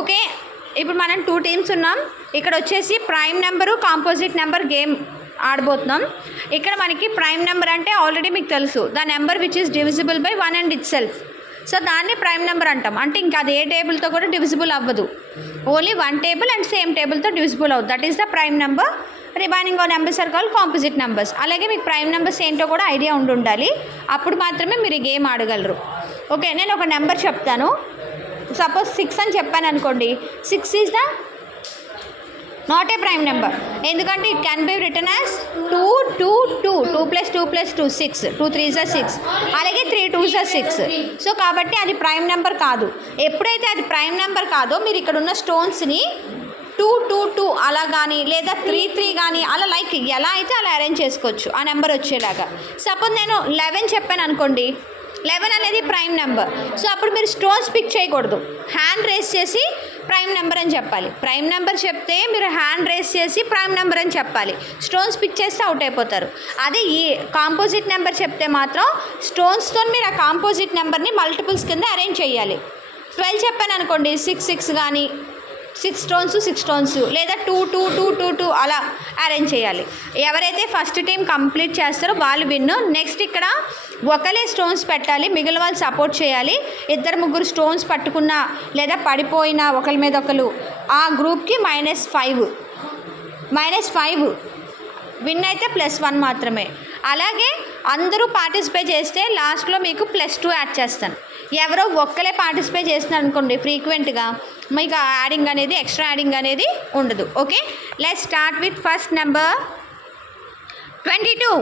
Okay, ఇప్పుడు మనం 2 teams ఉన్నాం. ఇక్కడ వచ్చేసి prime number composite number game ఆడబోతున్నాం. ఇక్కడ మనకి ప్రైమ్ నెంబర్ అంటే ఆల్రెడీ మీకు తెలుసు, the number which is divisible by 1 and itself. So దాన్ని ప్రైమ్ నెంబర్ అంటాం. అంటే ఇంకా అది ఏ టేబుల్తో కూడా డివిజిబుల్ అవ్వదు, ఓన్లీ 1 టేబుల్ అండ్ సేమ్ టేబుల్తో డివిజిబుల్ అవుతుంది. That is the prime number. Remaining numbers are called composite numbers. అలాగే మీకు ప్రైమ్ నెంబర్స్ ఏంటో కూడా ఐడియా ఉండాలి, అప్పుడు మాత్రమే మీరు ఈ గేమ్ ఆడగలరు. ఓకే, నేను ఒక నెంబర్ చెప్తాను. సపోజ్ 6 అని చెప్పాను అనుకోండి, 6 is the not a prime number, ఎందుకంటే it can be return as 2 2 2 2 + 2 + 2 6, 2 3s are 6, అలాగే 3 2s are 6. సో కాబట్టి అది ప్రైమ్ నెంబర్ కాదు. ఎప్పుడైతే అది ప్రైమ్ నెంబర్ కాదో మీరు ఇక్కడ ఉన్న స్టోన్స్ని 2 2 2 అలా కానీ లేదా 3 3 కానీ అలా లైక్ ఎలా అయితే అలా అరేంజ్ చేసుకోవచ్చు ఆ నెంబర్ వచ్చేలాగా. సపోజ్ నేను 11 చెప్పాను అనుకోండి, 11 అనేది ప్రైమ్ నెంబర్. సో అప్పుడు మీరు స్టోన్స్ పిక్ చేయకూడదు, హ్యాండ్ రేస్ చేసి ప్రైమ్ నెంబర్ అని చెప్పాలి. ప్రైమ్ నెంబర్ చెప్తే మీరు హ్యాండ్ రేస్ చేసి ప్రైమ్ నెంబర్ అని చెప్పాలి. స్టోన్స్ పిక్ చేస్తే అవుట్ అయిపోతారు. అదే ఈ కాంపోజిట్ నెంబర్ చెప్తే మాత్రం స్టోన్స్తో మీరు ఆ కాంపోజిట్ నెంబర్ని మల్టిపుల్స్ కింద అరేంజ్ చేయాలి. 12 చెప్పాను అనుకోండి, 6 6 కానీ 6 స్టోన్స్ 6 స్టోన్స్ లేదా 2 2 2 2 2 అలా అరేంజ్ చేయాలి. ఎవరైతే ఫస్ట్ టీం కంప్లీట్ చేస్తారో వాళ్ళు విన్ను. నెక్స్ట్ ఇక్కడ ఒకలే స్టోన్స్ పెట్టాలి, మిగిలిన వాళ్ళు సపోర్ట్ చేయాలి. 2 3 స్టోన్స్ పట్టుకున్నా లేదా పడిపోయినా ఒకరి మీద ఒకరు ఆ గ్రూప్కి -5 విన్ అయితే +1 మాత్రమే. అలాగే అందరూ పార్టిసిపేట్ చేస్తే లాస్ట్లో మీకు +2 యాడ్ చేస్తాను. ఎవరో ఒక్కలే పార్టిసిపేట్ చేస్తున్నారు అనుకోండి ఫ్రీక్వెంట్గా, మీకు యాడింగ్ అనేది ఎక్స్ట్రా యాడింగ్ అనేది ఉండదు. Okay, let's start with first number 22.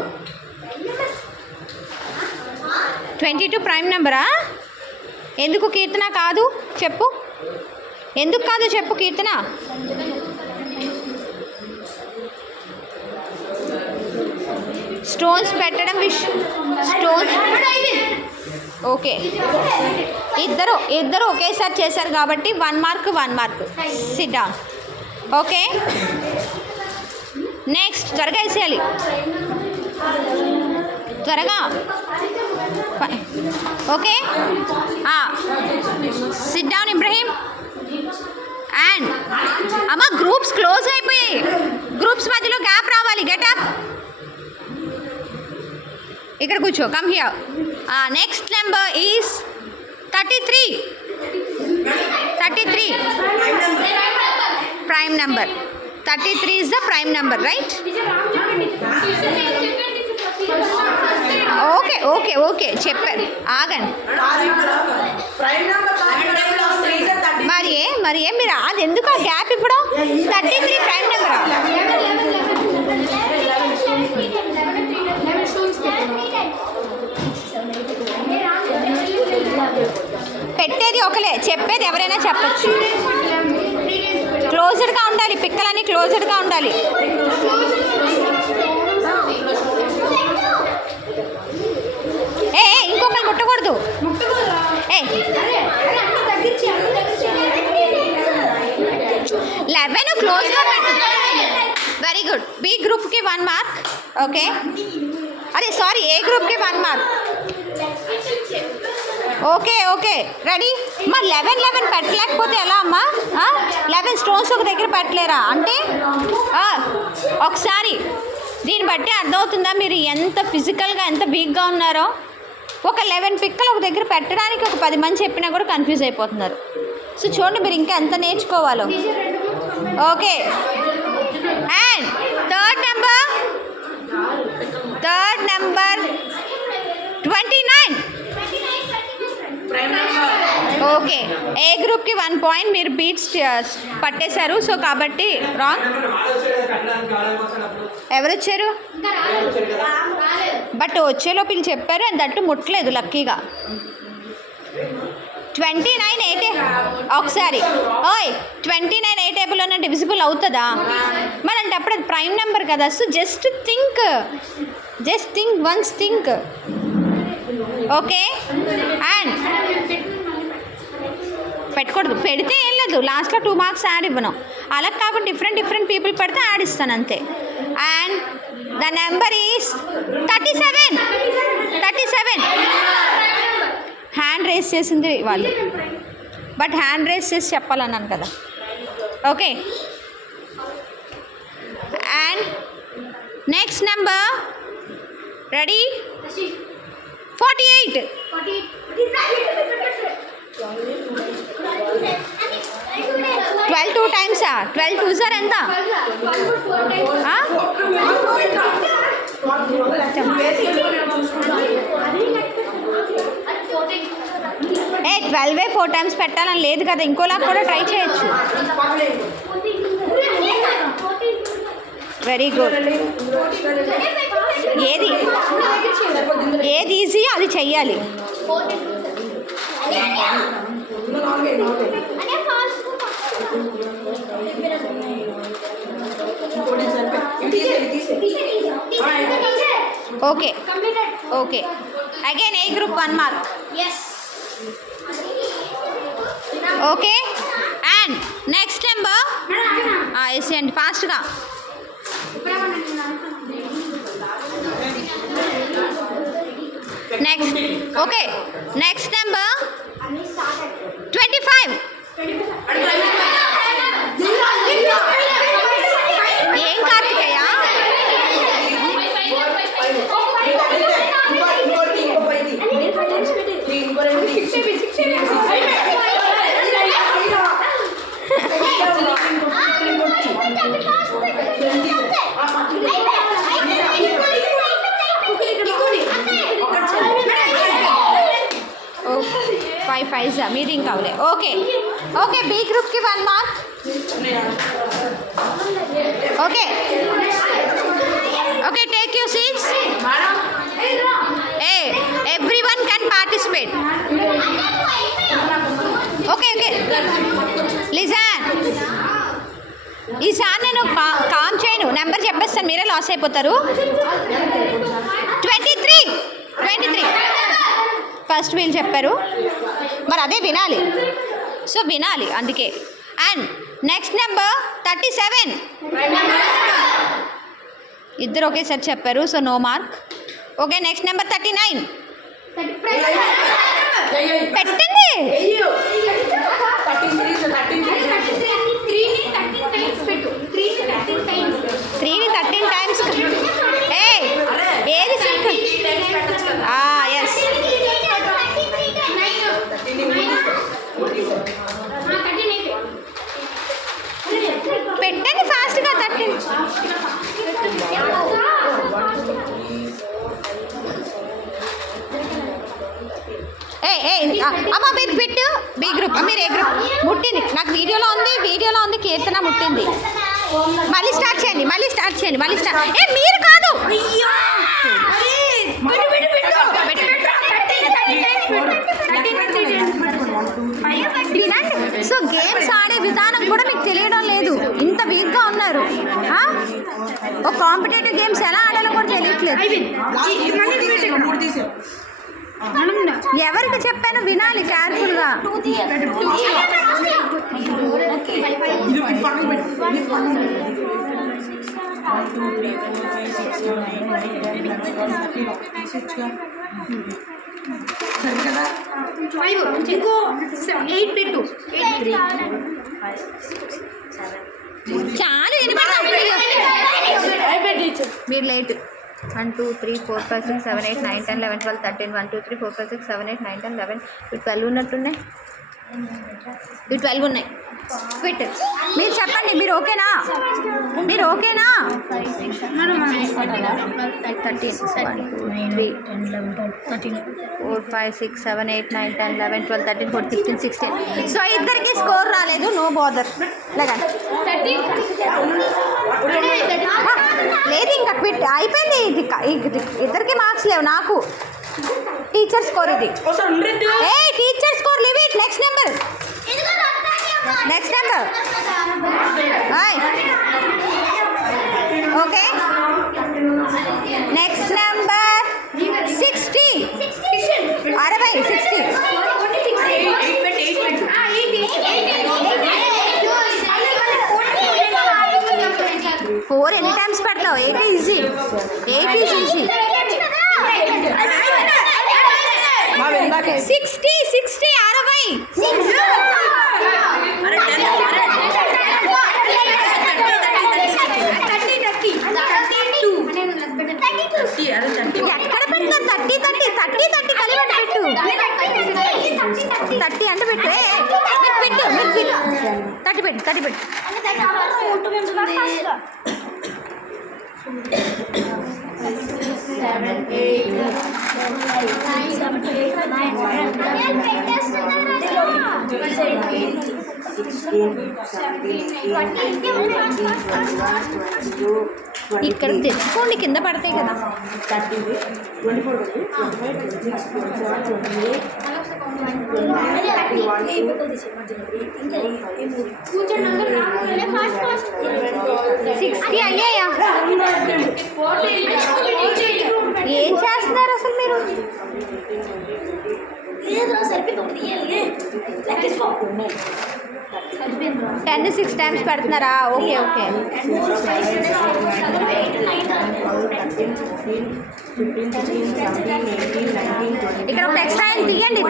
22 prime నెంబరా? ఎందుకు కీర్తన కాదు చెప్పు, ఎందుకు కాదు చెప్పు కీర్తన. స్టోన్స్ పెట్టడం స్టోన్స్ ఓకే, ఇద్దరు ఒకేసారి చేశారు కాబట్టి 1 mark 1 mark. Sit down. Okay, next త్వరగా వేసేయాలి, త్వరగా. Okay, sit down Ibrahim. And అమ్మ గ్రూప్స్ క్లోజ్ అయిపోయాయి, గ్రూప్స్ మధ్యలో గ్యాప్ రావాలి. గెట్ అప్, ఇక్కడ కూర్చో. Come here. Next number is 33. Prime number 33 is the prime number, right? Okay చెప్పారు, ఆగండి. మరి ఏ మీరు అది ఎందుకు ఆ గ్యాప్ ఇప్పుడు? 33 ప్రైమ్ నెంబరా? పెట్టేది ఒకలే, చెప్పేది ఎవరైనా చెప్పచ్చు. క్లోజ్డ్గా ఉండాలి, పిక్కలన్నీ క్లోజ్డ్గా ఉండాలి. ఇంకొకరు ముట్టకూడదు. 11 క్లోజ్గా పెట్టు. Very good. బి గ్రూప్కి 1 మార్క్. ఓకే, అదే సారీ, ఏ గ్రూప్కి 1 మార్క్. ఓకే రెడీ అమ్మా. 11 పెట్టలేకపోతే ఎలా అమ్మా? 11 స్టోన్స్ ఒక దగ్గర పెట్టలేరా అంటే? ఒకసారి దీన్ని బట్టి అర్థమవుతుందా మీరు ఎంత ఫిజికల్గా ఎంత వీక్గా ఉన్నారో? ఒక 11 పిక్కలు ఒక దగ్గర పెట్టడానికి ఒక 10 మంది చెప్పినా కూడా కన్ఫ్యూజ్ అయిపోతున్నారు. సో చూడండి మీరు ఇంకా ఎంత నేర్చుకోవాలో. Okay, and third number 29. Okay, A గ్రూప్కి 1 పాయింట్. మీరు బీట్స్ పట్టేశారు, సో కాబట్టి రాంగ్. ఎవరు వచ్చారు? బట్ వచ్చేలో వీళ్ళు చెప్పారు, అండ్ దట్టు ముట్టలేదు లక్కీగా. 29 ఏ ఒకసారి 29 ఏ టేబుల్లోనే డివిజిబుల్ అవుతుందా? మరి అంటే అప్పుడు అది ప్రైమ్ నెంబర్ కదా. So just think once think. Okay, and పెట్టకూడదు, పెడితే ఏం లేదు, లాస్ట్లో 2 మార్క్స్ యాడ్ ఇవ్వను. అలా కాకుండా డిఫరెంట్ పీపుల్ పెడితే యాడ్ ఇస్తాను అంతే. And the number is 37. Hand race చేసింది వాళ్ళు. బట్ హ్యాండ్ రేస్ చేసి చెప్పాలన్నాను కదా. Okay, and next number ready 48. 12 2 times 12 2 sir ఎంత? 12 4 times పెట్టాలని లేదు కదా, ఇంకోలా కూడా ట్రై చేయొచ్చు. Very good. ఏది ఈజీ అది చెయ్యాలి. Okay okay, again A group 1 mark. Okay, and next number వేసేయండి ఫాస్ట్గా. Next okay, next number 25. ఏం కార్తికేయ? ఫైవ్ ఫైవ్ మీది ఇంకా అవలే. ఓకే ఓకే, బి గ్రూప్కి 1 mark. Okay okay, take you seats. Everyone can participate. Okay okay, listen. ఈసారి నేను com చేయను, number చెప్పేస్తాను, మీరే లాస్ అయిపోతారు. 23 ఫస్ట్ వీళ్ళు చెప్పారు, మరి అదే వినాలి, సో వినాలి అందుకే. And next number 37. ఇద్దరు ఒకేసారి చెప్పారు, so no mark. Okay, next number 39. పెట్టండి. 3ని 13 times. ఏది ఎస్. పెట్టండి ఫాస్ట్గా 13. అమ్మ మీరు పెట్టు. బి గ్రూప్, మీరు ఏ గ్రూప్? ముట్టింది నాకు, వీడియోలో ఉంది కీర్తన ముట్టింది. మళ్ళీ స్టార్ట్ చేయండి. మీరు కాదు, వినండి. సో గేమ్స్ ఆడే విధానం కూడా మీకు తెలియడం లేదు, ఇంత వీక్గా ఉన్నారు. ఒక కాంపిటేటివ్ గేమ్స్ ఎలా ఆడాలో కూడా తెలియట్లేదు. ఎవరికి చెప్పాను వినాలి కేర్ఫుల్గా. చాలు మీరు లేట్. 1 2 3 4 5 6 7 8 9 10 11 12 13 1 2 3 4 5 6 7 8 9 10 11 12 ఉన్నట్టున్నాయి. 12 ఉన్నాయి. క్విట్. మీరు చెప్పండి, మీరు ఓకేనా? 13 1 2 3 4 5 6 7 8 9 10 11 12 13 14 15 16. సో ఇద్దరికి స్కోర్ రాలేదు, నో బాదర్. లేదండి లేదు, ఇంకా క్విట్ అయిపోయింది. ఇది ఇద్దరికి మార్క్స్ లేవు, నాకు టీచర్ స్కోర్ ఇది. Teacher score live it. Next number okay, next number 60. 60 4 ఎన్ని టైమ్స్ పెడతావు? 8 ఈజీ. 60 60 60 60. తట్టి పెట్టు ఇక్కడ తెచ్చుకోండి, కింద పడతాయి కదా. 60 అయ్యాయా? ఏం చేస్తున్నారు అసలు మీరు? 10 6 టైమ్స్ పెడుతున్నారా? ఓకే ఇక్కడ ఒక ఎక్స్ట్రా తీయండి.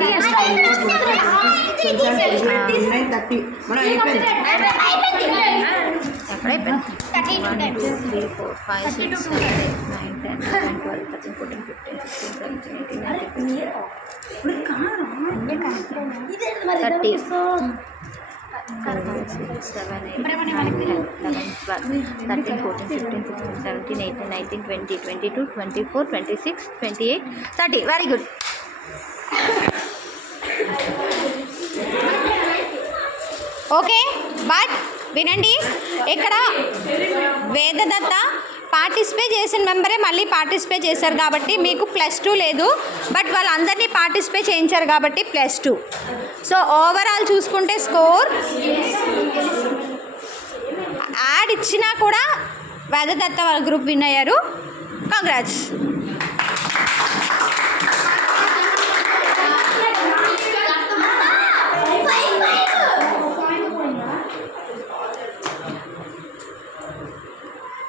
ఎప్పుడైపోయింది? 1 2 3 4 5 6 7 8 9 10 11 12 13 14 15 16 17 18 20 22 24 26 28 30. Very good. ఓకే, బట్ వినండి, ఇక్కడ వేదదత్త పార్టిసిపేట్ చేసిన మెంబరే మళ్ళీ పార్టిసిపేట్ చేశారు కాబట్టి మీకు +2 లేదు. బట్ వాళ్ళందరినీ పార్టిసిపేట్ చేయించారు కాబట్టి +2. సో ఓవరాల్ చూసుకుంటే స్కోర్ యాడ్ ఇచ్చినా కూడా వేదదత్త వాళ్ళ గ్రూప్ విన్ అయ్యారు. కంగ్రాట్స్.